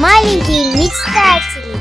Маленькие мечтатели.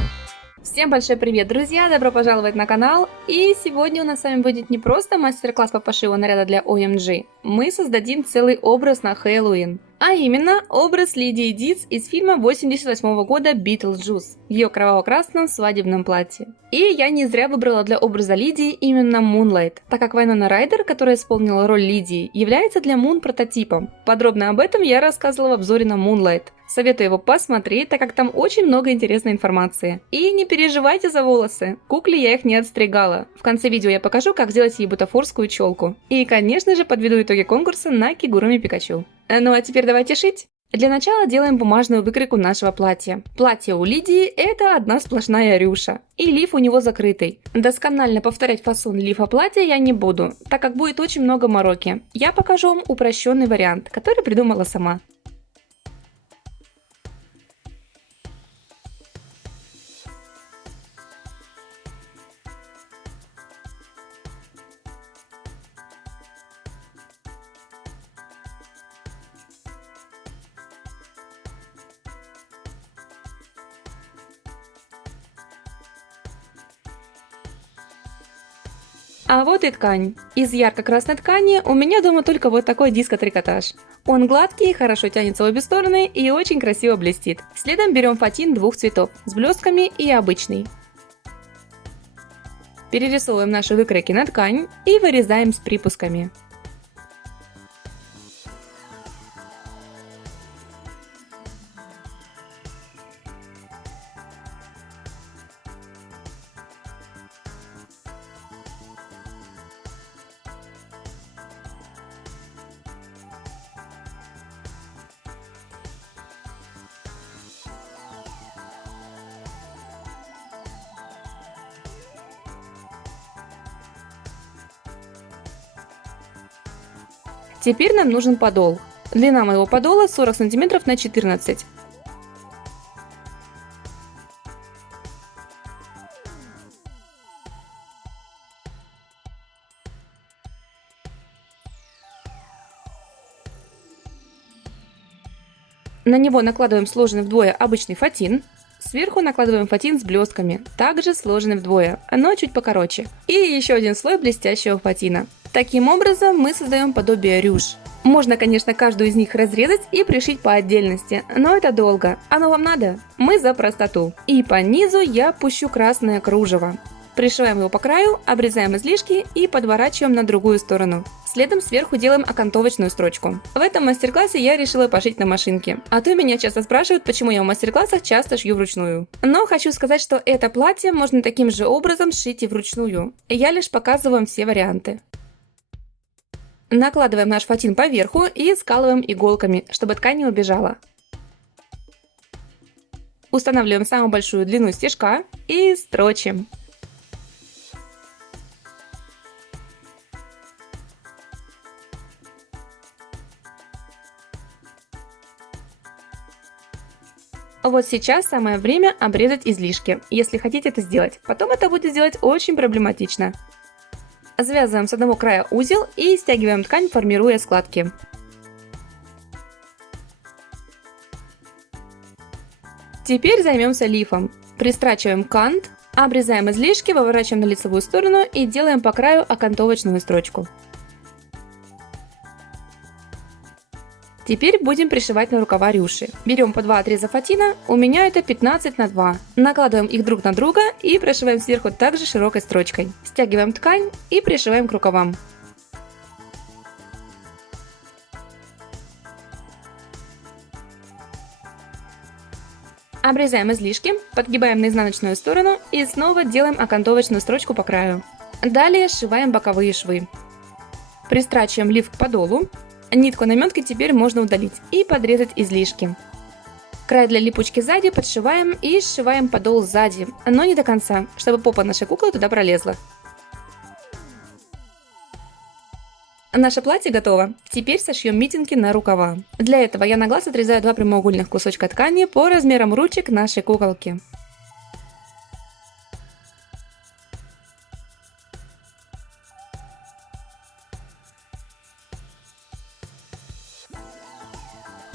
Всем большой привет, друзья! Добро пожаловать на канал! И сегодня у нас с вами будет не просто мастер-класс по пошиву наряда для OMG. Мы создадим целый образ на Хэллоуин. А именно, образ Лидии Дитс из фильма 88 года «Битлджус» в ее кроваво-красном свадебном платье. И я не зря выбрала для образа Лидии именно Moonlight, так как Вайнона Райдер, которая исполнила роль Лидии, является для Moon прототипом. Подробно об этом я рассказывала в обзоре на Moonlight. Советую его посмотреть, так как там очень много интересной информации. И не переживайте за волосы, кукле я их не отстригала. В конце видео я покажу, как сделать ей бутафорскую челку. И, конечно же, подведу итоги конкурса на Кигуруми Пикачу. Ну а теперь давайте шить! Для начала делаем бумажную выкройку нашего платья. Платье у Лидии – это одна сплошная рюша. И лиф у него закрытый. Досконально повторять фасон лифа платья я не буду, так как будет очень много мороки. Я покажу вам упрощенный вариант, который придумала сама. А вот и ткань. Из ярко-красной ткани у меня дома только вот такой диско-трикотаж. Он гладкий, хорошо тянется в обе стороны и очень красиво блестит. Следом берем фатин двух цветов, с блестками и обычный. Перерисовываем наши выкройки на ткань и вырезаем с припусками. Теперь нам нужен подол. Длина моего подола 40 см на 14 см. На него накладываем сложенный вдвое обычный фатин. Сверху накладываем фатин с блестками, также сложенный вдвое, но чуть покороче. И еще один слой блестящего фатина. Таким образом мы создаем подобие рюш. Можно, конечно, каждую из них разрезать и пришить по отдельности, но это долго. Оно вам надо? Мы за простоту. И по низу я пущу красное кружево. Пришиваем его по краю, обрезаем излишки и подворачиваем на другую сторону. Следом сверху делаем окантовочную строчку. В этом мастер-классе я решила пошить на машинке. А то меня часто спрашивают, почему я в мастер-классах часто шью вручную. Но хочу сказать, что это платье можно таким же образом сшить и вручную. Я лишь показываю вам все варианты. Накладываем наш фатин поверху и скалываем иголками, чтобы ткань не убежала. Устанавливаем самую большую длину стежка и строчим. Вот сейчас самое время обрезать излишки, если хотите это сделать. Потом это будет сделать очень проблематично. Связываем с одного края узел и стягиваем ткань, формируя складки. Теперь займемся лифом. Пристрачиваем кант, обрезаем излишки, выворачиваем на лицевую сторону и делаем по краю окантовочную строчку. Теперь будем пришивать на рукава рюши. Берем по 2 отреза фатина, у меня это 15 на 2. Накладываем их друг на друга и прошиваем сверху также широкой строчкой. Стягиваем ткань и пришиваем к рукавам. Обрезаем излишки, подгибаем на изнаночную сторону и снова делаем окантовочную строчку по краю. Далее сшиваем боковые швы. Пристрачиваем лиф к подолу. Нитку наметки теперь можно удалить и подрезать излишки. Край для липучки сзади подшиваем и сшиваем подол сзади, но не до конца, чтобы попа нашей куклы туда пролезла. Наше платье готово. Теперь сошьем митинги на рукава. Для этого я на глаз отрезаю 2 прямоугольных кусочка ткани по размерам ручек нашей куколки.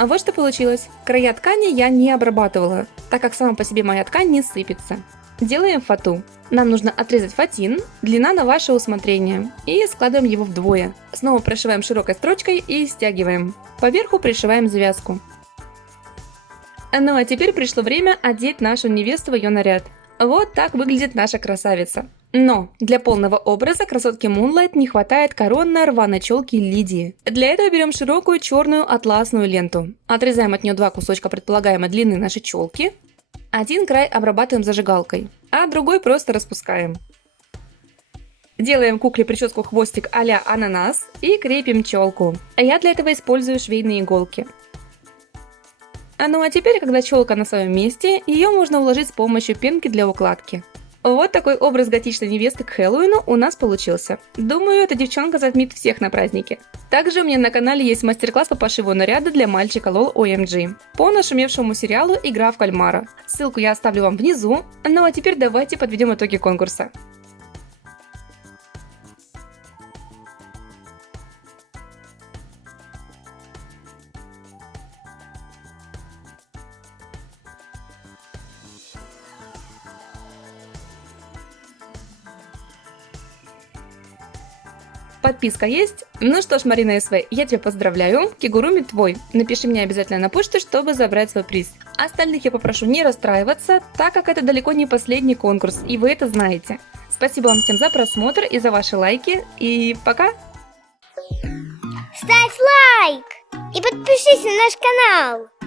А вот что получилось. Края ткани я не обрабатывала, так как сама по себе моя ткань не сыпется. Делаем фату. Нам нужно отрезать фатин, длина на ваше усмотрение, и складываем его вдвое. Снова прошиваем широкой строчкой и стягиваем. Поверху пришиваем завязку. Ну а теперь пришло время одеть нашу невесту в ее наряд. Вот так выглядит наша красавица. Но для полного образа красотки Moonlight не хватает коронной рваной челки Лидии. Для этого берем широкую черную атласную ленту. Отрезаем от нее 2 кусочка предполагаемой длины нашей челки. Один край обрабатываем зажигалкой, а другой просто распускаем. Делаем кукле прическу хвостик а-ля ананас и крепим челку. Я для этого использую швейные иголки. Ну а теперь, когда челка на своем месте, ее можно уложить с помощью пенки для укладки. Вот такой образ готичной невесты к Хэллоуину у нас получился. Думаю, эта девчонка затмит всех на празднике. Также у меня на канале есть мастер-класс по пошиву наряда для мальчика LOL OMG по нашумевшему сериалу «Игра в кальмара». Ссылку я оставлю вам внизу. Ну а теперь давайте подведем итоги конкурса. Подписка есть? Ну что ж, Марина СВ, я тебя поздравляю, кигуруми твой. Напиши мне обязательно на почту, чтобы забрать свой приз. Остальных я попрошу не расстраиваться, так как это далеко не последний конкурс, и вы это знаете. Спасибо вам всем за просмотр и за ваши лайки, и пока! Ставь лайк и подпишись на наш канал.